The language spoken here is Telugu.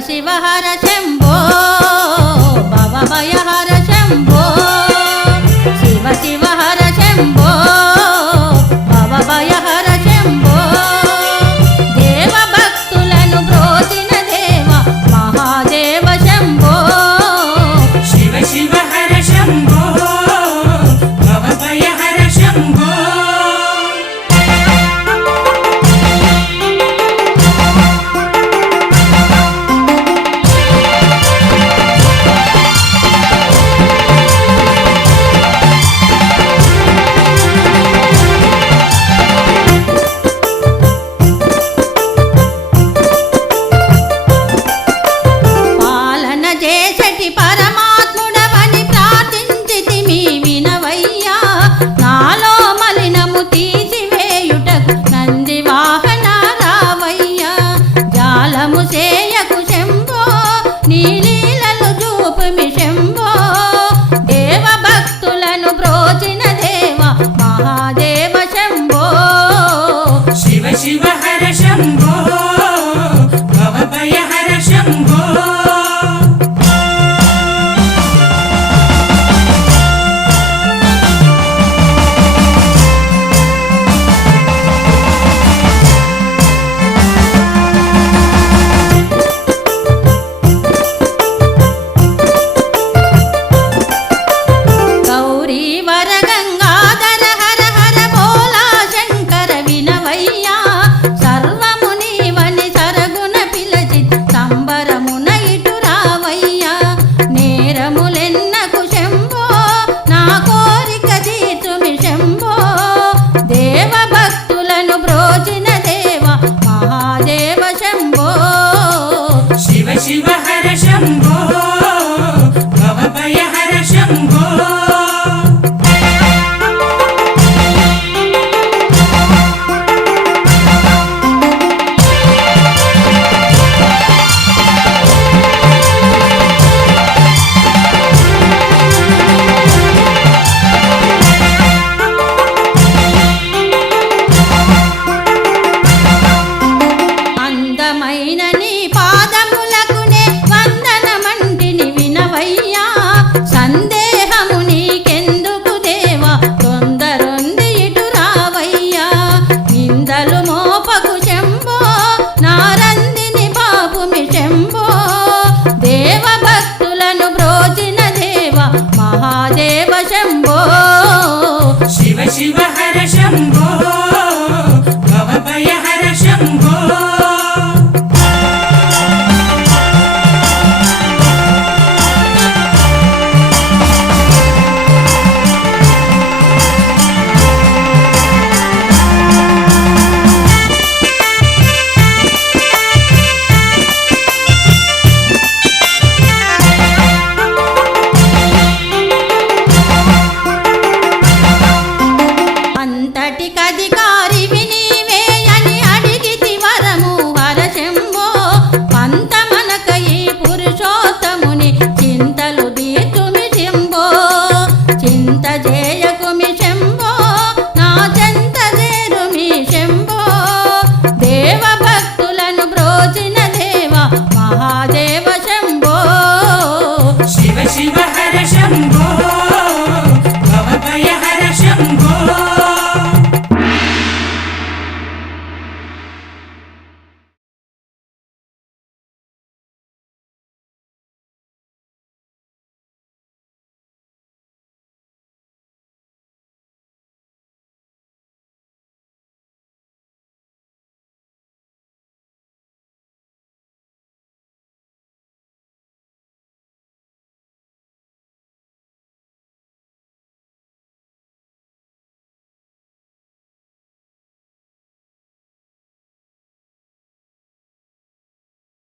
शिव हर शंभो भवभय हर शंभो शिव शिव हर शंभो भवभय हर शंभो देव भक्तुలను ब्रोచిన देव महादेव शंभो शिव शिव हर शंभो भवभय हर शंभो పరమాత్ముడవని ప్రార్థించితిమి వినవయ్యా నాలో మలినము తీసివేయుటకు నంది వాహన రావయ్యా జాలము చేయకు శంభో నీ లీలలు చూపుమి శంభో దేవ భక్తులను బ్రోచిన దేవ మహాదేవ శంభో शिव शिव हर शंभो भवभय हर शंभो गौरी वर गंगाधर हर हर भोला शंकर विनवయ్యా సర్వము నీవని సరగుణ పిలచి సంబరమున ఇటు రావయ్యా నేరములెన్నకు శంభో నా కోరిక తీర్చుమి శంభో దేవ భక్తులను బ్రోచిన దేవ మహాదేవ శంభో शिव शिव हर शंभो